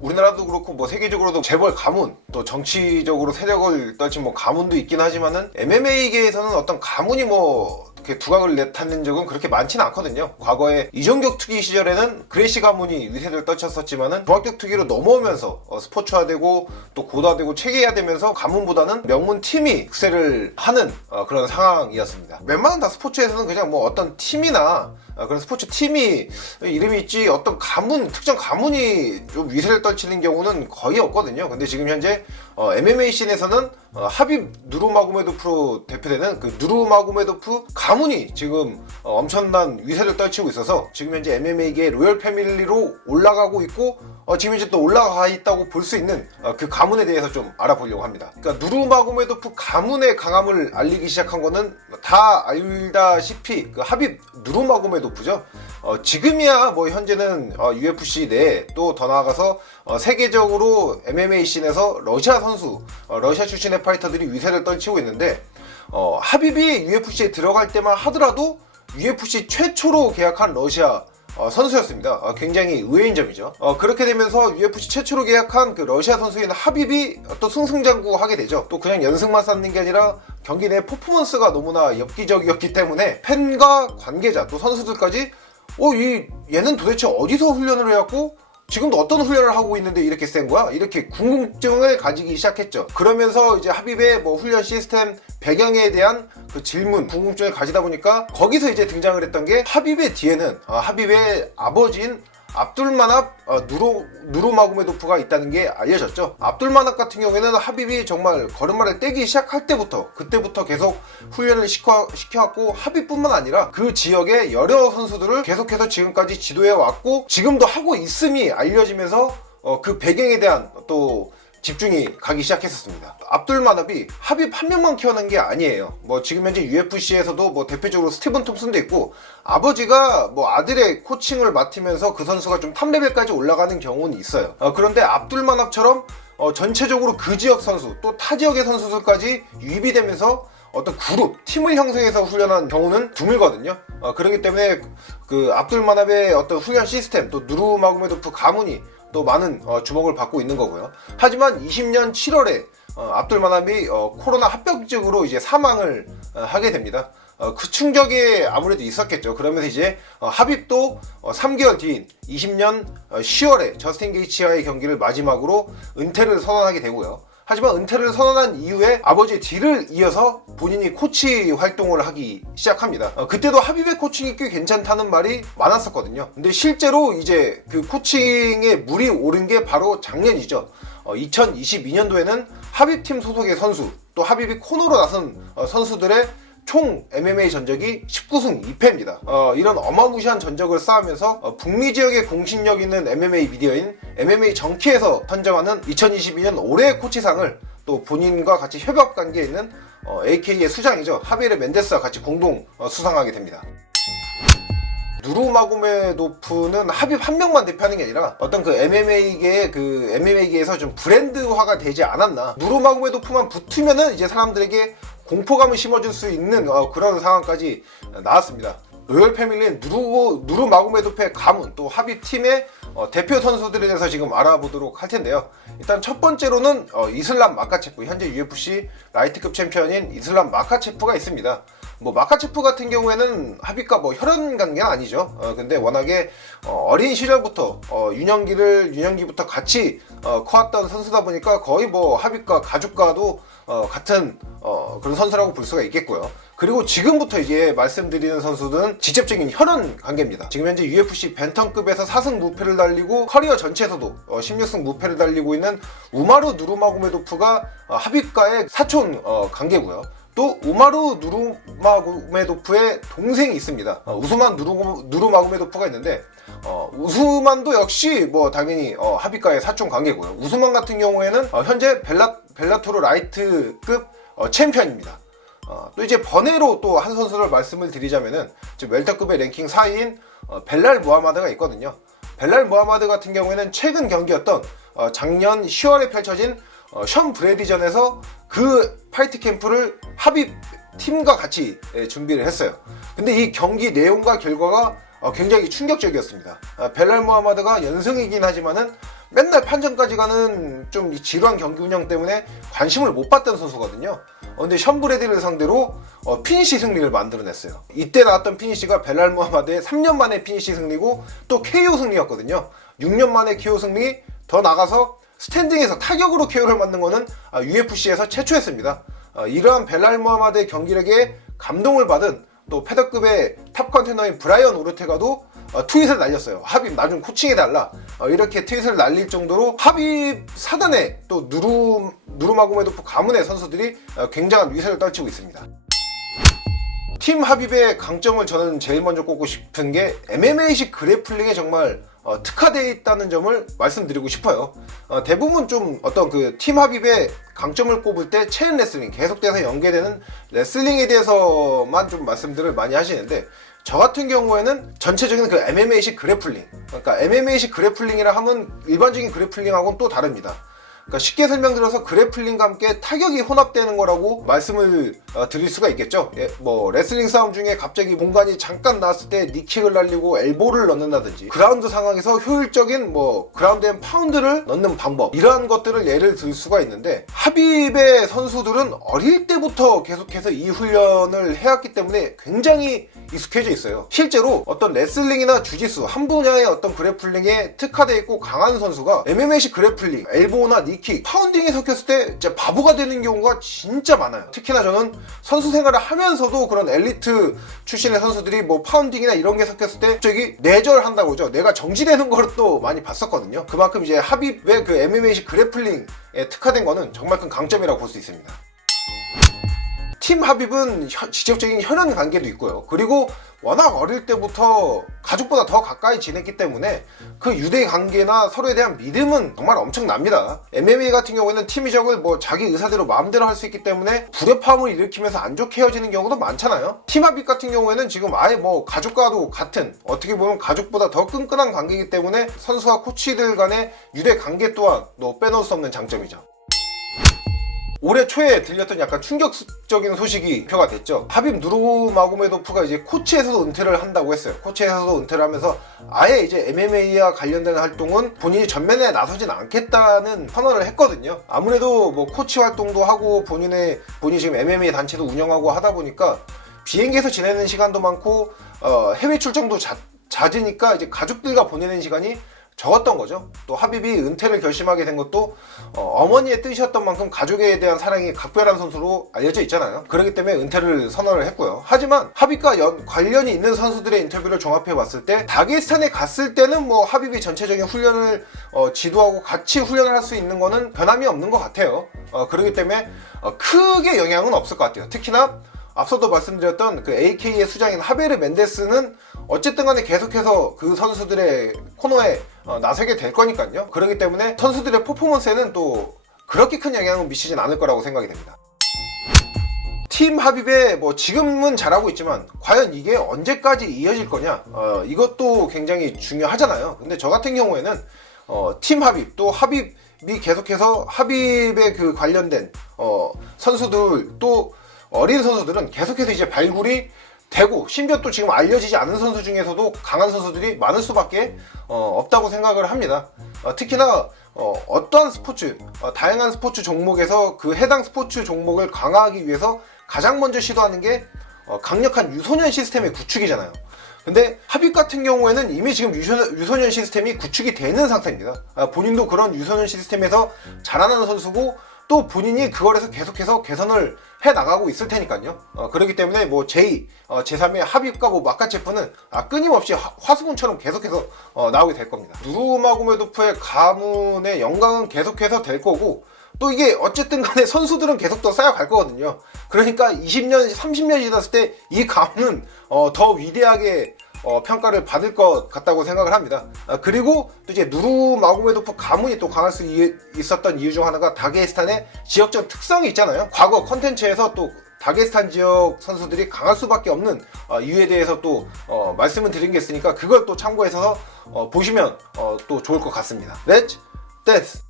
우리나라도 그렇고 뭐 세계적으로도 재벌 가문, 또 정치적으로 세력을 떨친 뭐 가문도 있긴 하지만은 MMA계에서는 어떤 가문이 뭐 이렇게 두각을 내타는 적은 그렇게 많지는 않거든요. 과거에 이종격 투기 시절에는 그레이시 가문이 위세를 떨쳤었지만은 종합격 투기로 넘어오면서 스포츠화되고 또 고도화되고 체계화되면서 가문보다는 명문 팀이 득세를 하는 그런 상황이었습니다. 웬만한 다 스포츠에서는 그냥 뭐 어떤 팀이나 그런 스포츠 팀이 이름이 있지 어떤 가문, 특정 가문이 좀 위세를 떨치는 경우는 거의 없거든요. 근데 지금 현재 MMA 씬에서는 하빕 누르마고메도프로 대표되는 그 누르마고메도프 가문이 지금 엄청난 위세를 떨치고 있어서 지금 현재 MMA계 로열 패밀리로 올라가고 있고 지금 현재 또 올라가 있다고 볼 수 있는 그 가문에 대해서 좀 알아보려고 합니다. 그러니까 누르마고메도프 가문의 강함을 알리기 시작한 거는 다 알다시피 그 하빕 누르마고메도프죠. 지금이야 뭐 현재는 UFC 내에 또 더 나아가서 세계적으로 MMA 씬에서 러시아 선수, 러시아 출신의 파이터들이 위세를 떨치고 있는데 하빕이 UFC에 들어갈 때만 하더라도 UFC 최초로 계약한 러시아 선수였습니다. 굉장히 의외인 점이죠. 그렇게 되면서 UFC 최초로 계약한 그 러시아 선수인 하빕이 또 승승장구하게 되죠. 또 그냥 연승만 쌓는 게 아니라 경기 내 퍼포먼스가 너무나 엽기적이었기 때문에 팬과 관계자 또 선수들까지 얘는 도대체 어디서 훈련을 해왔고 지금도 어떤 훈련을 하고 있는데 이렇게 센 거야? 이렇게 궁금증을 가지기 시작했죠. 그러면서 이제 하빕의 뭐 훈련 시스템 배경에 대한 그 질문, 궁금증을 가지다 보니까 거기서 이제 등장을 했던 게 하빕의 뒤에는 하빕의 아버지인 압둘마납 누르마고메도프가 있다는 게 알려졌죠. 압둘마납 같은 경우에는 하빕이 정말 걸음마를 떼기 시작할 때부터 그때부터 계속 훈련을 시켜왔고 하빕뿐만 아니라 그 지역의 여러 선수들을 계속해서 지금까지 지도해 왔고 지금도 하고 있음이 알려지면서 그 배경에 대한 또 집중이 가기 시작했었습니다. 압둘마납이 하빕 한 명만 키워낸 게 아니에요. 뭐 지금 현재 UFC에서도 뭐 대표적으로 스티븐 톰슨도 있고 아버지가 뭐 아들의 코칭을 맡으면서 그 선수가 좀 탑레벨까지 올라가는 경우는 있어요. 그런데 압둘마납처럼 전체적으로 그 지역 선수 또 타 지역의 선수들까지 유입이 되면서 어떤 그룹, 팀을 형성해서 훈련한 경우는 드물거든요. 그렇기 때문에 그 압둘마납의 어떤 훈련 시스템 또 누르마고메도프 가문이 또 많은 주목을 받고 있는 거고요. 하지만 20년 7월에 압둘마납이 코로나 합병증으로 이제 사망을 하게 됩니다. 그 충격이 아무래도 있었겠죠. 그러면서 이제 하빕도 3개월 뒤인 20년 10월에 저스틴 게이츠와의 경기를 마지막으로 은퇴를 선언하게 되고요. 하지만 은퇴를 선언한 이후에 아버지의 뒤를 이어서 본인이 코치 활동을 하기 시작합니다. 그때도 하빕의 코칭이 꽤 괜찮다는 말이 많았었거든요. 근데 실제로 이제 그 코칭에 물이 오른 게 바로 작년이죠. 2022년도에는 하빕팀 소속의 선수 또 하빕이 코너로 나선 선수들의 총 MMA 전적이 19승 2패입니다. 이런 어마무시한 전적을 쌓으면서 북미 지역에 공신력 있는 MMA 미디어인 MMA 정키에서 선정하는 2022년 올해의 코치상을 또 본인과 같이 협업 관계에 있는 AK의 수장이죠. 하비에르 멘데스와 같이 공동 수상하게 됩니다. 누르마고메도프는 하빕 한 명만 대표하는 게 아니라 어떤 그 MMA계에서 좀 브랜드화가 되지 않았나. 누르마고메도프만 붙으면은 이제 사람들에게 공포감을 심어줄 수 있는 그런 상황까지 나왔습니다. 로열 패밀리는 누르마고메도프의 가문 또 하빕 팀의 대표 선수들에 대해서 지금 알아보도록 할 텐데요. 일단 첫 번째로는 이슬람 마카체프, 현재 UFC 라이트급 챔피언인 이슬람 마카체프가 있습니다. 뭐 마카체프 같은 경우에는 하빕과 뭐 혈연 관계는 아니죠. 근데 워낙에 어린 시절부터 유년기부터 같이 커왔던 선수다 보니까 거의 뭐 하빕과 가족과도 같은 그런 선수라고 볼 수가 있겠고요. 그리고 지금부터 이제 말씀드리는 선수들은 직접적인 혈연 관계입니다. 지금 현재 UFC 벤텀급에서 4승 무패를 달리고 커리어 전체에서도 16승 무패를 달리고 있는 우마르 누르마고메도프가 하빕과의 사촌 관계고요. 또 우마르 누르마고메도프의 동생이 있습니다. 우스만 누르마고메도프가 있는데 우스만도 역시 뭐 당연히 하빕과의 사촌 관계고요. 우스만 같은 경우에는 현재 벨라토르 라이트급 챔피언입니다. 또 이제 번외로 또 한 선수를 말씀을 드리자면은 지금 웰터급의 랭킹 4위인 벨랄 무하마드가 있거든요. 벨랄 무하마드 같은 경우에는 최근 경기였던 작년 10월에 펼쳐진 션 브래디전에서 그 파이트 캠프를 하빕 팀과 같이 준비를 했어요. 근데 이 경기 내용과 결과가 굉장히 충격적이었습니다. 벨랄 무하마드가 연승이긴 하지만은 맨날 판정까지 가는 좀 지루한 경기 운영 때문에 관심을 못 받던 선수거든요. 근데 션브레디를 상대로 피니시 승리를 만들어냈어요. 이때 나왔던 피니시가 벨랄 무하마드의 3년 만에 피니시 승리고 또 KO 승리였거든요. 6년 만에 KO 승리, 더 나가서 스탠딩에서 타격으로 KO를 만든 거는 UFC에서 최초였습니다. 이러한 벨랄 무하마드의 경기력에 감동을 받은 또 패더급의 탑 컨테너인 브라이언 오르테가도 트윗을 날렸어요. 하빕 나중 코칭해달라, 이렇게 트윗을 날릴 정도로 하빕 사단에 또 누르마고메도프 가문의 선수들이 굉장한 위세를 떨치고 있습니다. 팀 하빕의 강점을 저는 제일 먼저 꼽고 싶은 게 MMA식 그래플링에 정말 특화되어 있다는 점을 말씀드리고 싶어요. 대부분 좀 어떤 그 팀 하빕의 강점을 꼽을 때 체인 레슬링, 계속돼서 연계되는 레슬링에 대해서만 좀 말씀들을 많이 하시는데, 저 같은 경우에는 전체적인 그 MMA식 그래플링, 그러니까 MMA식 그래플링이라 하면 일반적인 그래플링하고는 또 다릅니다. 그러니까 쉽게 설명드려서 그래플링과 함께 타격이 혼합되는 거라고 말씀을 드릴 수가 있겠죠. 뭐 레슬링 싸움 중에 갑자기 공간이 잠깐 나왔을 때 니킥을 날리고 엘보를 넣는다든지, 그라운드 상황에서 효율적인 뭐 그라운드 앤 파운드를 넣는 방법, 이러한 것들을 예를 들 수가 있는데, 하빕의 선수들은 어릴 때부터 계속해서 이 훈련을 해왔기 때문에 굉장히 익숙해져 있어요. 실제로 어떤 레슬링이나 주짓수 한 분야의 어떤 그래플링에 특화되어 있고 강한 선수가 MMA식 그래플링, 엘보나 니킥, 파운딩이 섞였을 때 진짜 바보가 되는 경우가 진짜 많아요. 특히나 저는 선수 생활을 하면서도 그런 엘리트 출신의 선수들이 뭐 파운딩이나 이런 게 섞였을 때 갑자기 뇌절한다고 그러죠. 내가 정지되는 걸 또 많이 봤었거든요. 그만큼 이제 하빕의 그 MMA식 그래플링에 특화된 거는 정말 큰 강점이라고 볼 수 있습니다. 팀 하빕은 직접적인 혈연 관계도 있고요. 그리고 워낙 어릴 때부터 가족보다 더 가까이 지냈기 때문에 그 유대 관계나 서로에 대한 믿음은 정말 엄청납니다. MMA 같은 경우에는 팀이적을 뭐 자기 의사대로 마음대로 할 수 있기 때문에 불협화음을 일으키면서 안 좋게 헤어지는 경우도 많잖아요. 팀 하빕 같은 경우에는 지금 아예 뭐 가족과도 같은, 어떻게 보면 가족보다 더 끈끈한 관계이기 때문에 선수와 코치들 간의 유대 관계 또한 빼놓을 수 없는 장점이죠. 올해 초에 들렸던 약간 충격적인 소식이 발표가 됐죠. 하빕 누르마고메도프가 이제 코치에서도 은퇴를 한다고 했어요. 코치에서도 은퇴를 하면서 아예 이제 MMA와 관련된 활동은 본인이 전면에 나서진 않겠다는 선언을 했거든요. 아무래도 뭐 코치 활동도 하고 본인이 지금 MMA 단체도 운영하고 하다 보니까 비행기에서 지내는 시간도 많고 해외 출장도 잦으니까 이제 가족들과 보내는 시간이 적었던 거죠. 또 하빕이 은퇴를 결심하게 된 것도 어머니의 뜻이었던 만큼 가족에 대한 사랑이 각별한 선수로 알려져 있잖아요. 그렇기 때문에 은퇴를 선언을 했고요. 하지만 하빕과 관련이 있는 선수들의 인터뷰를 종합해 봤을 때, 다게스탄에 갔을 때는 뭐 하빕이 전체적인 훈련을 지도하고 같이 훈련을 할 수 있는 거는 변함이 없는 것 같아요. 그렇기 때문에 크게 영향은 없을 것 같아요. 특히나 앞서도 말씀드렸던 그 AK의 수장인 하베르 멘데스는 어쨌든 간에 계속해서 그 선수들의 코너에 나서게 될 거니까요. 그렇기 때문에 선수들의 퍼포먼스에는 또 그렇게 큰 영향은 미치진 않을 거라고 생각이 됩니다. 팀 하빕의 뭐 지금은 잘하고 있지만 과연 이게 언제까지 이어질 거냐, 이것도 굉장히 중요하잖아요. 근데 저 같은 경우에는 팀 하빕, 또 하빕이 계속해서 하빕에 그 관련된 선수들, 또 어린 선수들은 계속해서 이제 발굴이 되고, 심지어 또 지금 알려지지 않은 선수 중에서도 강한 선수들이 많을 수밖에 없다고 생각을 합니다. 특히나 어떠한 스포츠, 다양한 스포츠 종목에서 그 해당 스포츠 종목을 강화하기 위해서 가장 먼저 시도하는 게 강력한 유소년 시스템의 구축이잖아요. 근데 하빕 같은 경우에는 이미 지금 유소년 시스템이 구축이 되는 상태입니다. 본인도 그런 유소년 시스템에서 자라나는 선수고, 또 본인이 그걸에서 계속해서 개선을 해 나가고 있을 테니까요. 그렇기 때문에 뭐 제2, 제3의 하빕과 뭐 마카체프는 끊임없이 화수분처럼 계속해서 나오게 될 겁니다. 누르마고메도프의 가문의 영광은 계속해서 될 거고, 또 이게 어쨌든 간에 선수들은 계속 더 쌓여갈 거거든요. 그러니까 20년, 30년이 지났을 때 이 가문은 더 위대하게 평가를 받을 것 같다고 생각을 합니다. 그리고 또 이제 누르마고메도프 가문이 또 강할 수 있었던 이유 중 하나가 다게스탄의 지역적 특성이 있잖아요. 과거 컨텐츠에서 또 다게스탄 지역 선수들이 강할 수밖에 없는 이유에 대해서 또 말씀을 드린 게 있으니까 그걸 또 참고해서 보시면 또 좋을 것 같습니다. 렛츠 댄스!